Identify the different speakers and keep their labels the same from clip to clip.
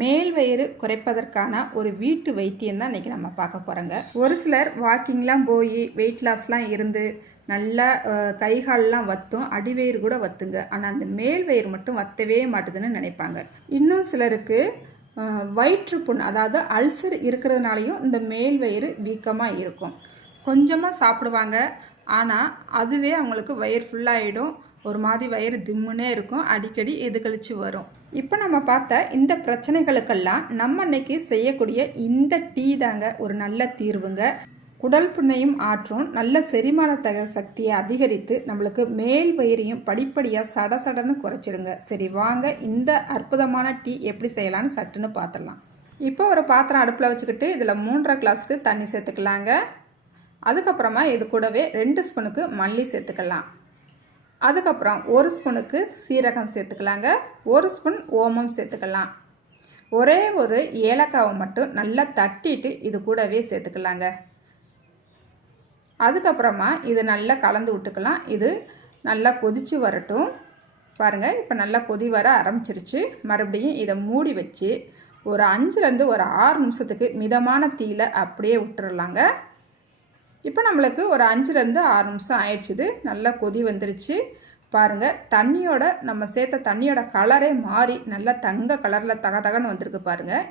Speaker 1: மேல் வயிறு குறைப்பதற்கான ஒரு வீட்டு வைத்தியம் தான் இன்றைக்கி நம்ம பார்க்க போகிறோங்க ஒரு சிலர் வாக்கிங்லாம் போய் வெயிட் லாஸ்லாம் இருந்து நல்லா கைகாலெலாம் வத்தும் அடிவயிறு கூட வத்துங்க. ஆனால் அந்த மேல் வயிறு மட்டும் வத்தவே மாட்டுதுன்னு நினைப்பாங்க. இன்னும் சிலருக்கு வயிற்றுப்புண் அதாவது அல்சர் இருக்கிறதுனாலையும் இந்த மேல் வயிறு வீக்கமாக இருக்கும். கொஞ்சமாக சாப்பிடுவாங்க. ஆனால் அதுவே அவங்களுக்கு வயிறு ஃபுல்லாகிடும் ஒரு மாதிரி வயிறு திம்முன்னே இருக்கும் அடிக்கடி எது கழிச்சு வரும். இப்போ நம்ம பார்த்த இந்த பிரச்சனைகளுக்கெல்லாம் நம்ம இன்னைக்கு செய்யக்கூடிய இந்த டீ தாங்க ஒரு நல்ல தீர்வுங்க. குடல் புண்ணையும் ஆற்றும் நல்ல செரிமான தக சக்தியை அதிகரித்து நம்மளுக்கு மேல் வயிறையும் படிப்படியாக சட சடன்னு குறைச்சிடுங்க. சரி வாங்க இந்த அற்புதமான டீ எப்படி செய்யலாம்னு சட்டுன்னு பார்த்துடலாம் இப்போ ஒரு பாத்திரம் அடுப்பில் வச்சுக்கிட்டு இதில் மூன்றரை கிளாஸ்க்கு தண்ணி சேர்த்துக்கலாங்க. அதுக்கப்புறமா இது கூடவே ரெண்டு ஸ்பூனுக்கு மல்லி சேர்த்துக்கலாம். அதுக்கப்புறம் ஒரு ஸ்பூனுக்கு சீரகம் சேர்த்துக்கலாங்க. ஒரு ஸ்பூன் ஓமம் சேர்த்துக்கலாம். ஒரே ஒரு ஏலக்காவை மட்டும் நல்லா தட்டிட்டு இது கூடவே சேர்த்துக்கலாங்க. அதுக்கப்புறமா இது நல்லா கலந்து விட்டுக்கலாம். இது நல்லா கொதிச்சு வரட்டும். பாருங்கள் இப்போ நல்லா கொதி வர ஆரம்பிச்சிருச்சு. மறுபடியும் இதை மூடி வச்சு ஒரு அஞ்சுலேருந்து ஒரு ஆறு நிமிஷத்துக்கு மிதமான தீயில் அப்படியே விட்டுறலாங்க. இப்போ நம்மளுக்கு ஒரு அஞ்சுலேருந்து ஆறு நிமிஷம் ஆயிடுச்சுது. நல்லா கொதி வந்துருச்சு. பாருங்கள் தண்ணியோட நம்ம சேர்த்த தண்ணியோட கலரே மாறி நல்லா தங்க கலரில் தக தகன்னு வந்திருக்கு பாருங்கள்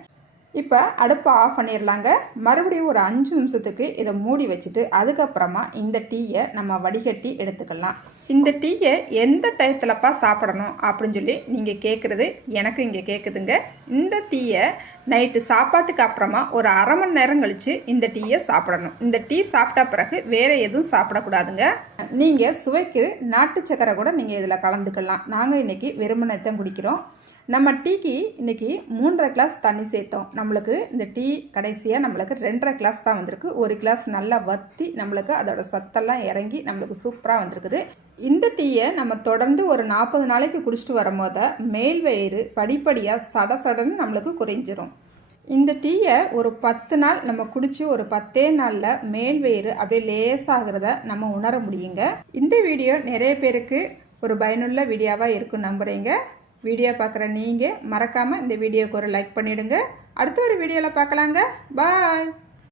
Speaker 1: இப்போ அடுப்பை ஆஃப் பண்ணிடலாங்க மறுபடியும் ஒரு அஞ்சு நிமிஷத்துக்கு இதை மூடி வச்சுட்டு அதுக்கப்புறமா இந்த டீயை நம்ம வடிகட்டி எடுத்துக்கலாம். இந்த டீயை எந்த டயத்துலப்பா சாப்பிடணும் அப்படின்னு சொல்லி நீங்கள் கேட்குறது எனக்கு இங்கே கேட்குதுங்க இந்த டீயை நைட்டு சாப்பாட்டுக்கு அப்புறமா ஒரு அரை மணி நேரம் கழித்து இந்த டீயை சாப்பிடணும். இந்த டீ சாப்பிட்ட பிறகு வேறு எதுவும் சாப்பிடக்கூடாதுங்க. நீங்கள் சுவைக்கு நாட்டு சக்கரை கூட நீங்கள் இதில் கலந்துக்கலாம். நாங்கள் இன்றைக்கி வெறுமனை தான் குடிக்கிறோம். நம்ம டீக்கு இன்றைக்கி மூன்றரை கிளாஸ் தண்ணி சேர்த்தோம். நம்மளுக்கு இந்த டீ கடைசியாக நம்மளுக்கு ரெண்டரை கிளாஸ் தான் வந்திருக்கு. ஒரு கிளாஸ் நல்லா வற்றி நம்மளுக்கு அதோட சத்தெல்லாம் இறங்கி நம்மளுக்கு சூப்பராக வந்திருக்குது. இந்த டீயை நம்ம தொடர்ந்து ஒரு நாற்பது நாளைக்கு குடிச்சிட்டு வரும்போது மேல் வயிறு படிப்படியாக சட சடன்னு நம்மளுக்கு குறைஞ்சிரும். இந்த டீயை ஒரு பத்து நாள் நம்ம குடிச்சு ஒரு பத்தே நாளில் மேல் வயிறு அப்படியே லேசாகிறத நம்ம உணர முடியுங்க. இந்த வீடியோ நிறைய பேருக்கு ஒரு பயனுள்ள வீடியோவாக இருக்கும் நம்புகிறீங்க வீடியோ பார்க்குற நீங்கள் மறக்காமல் இந்த வீடியோவுக்கு ஒரு லைக் பண்ணிவிடுங்க அடுத்த ஒரு வீடியோவில் பார்க்கலாங்க. பாய்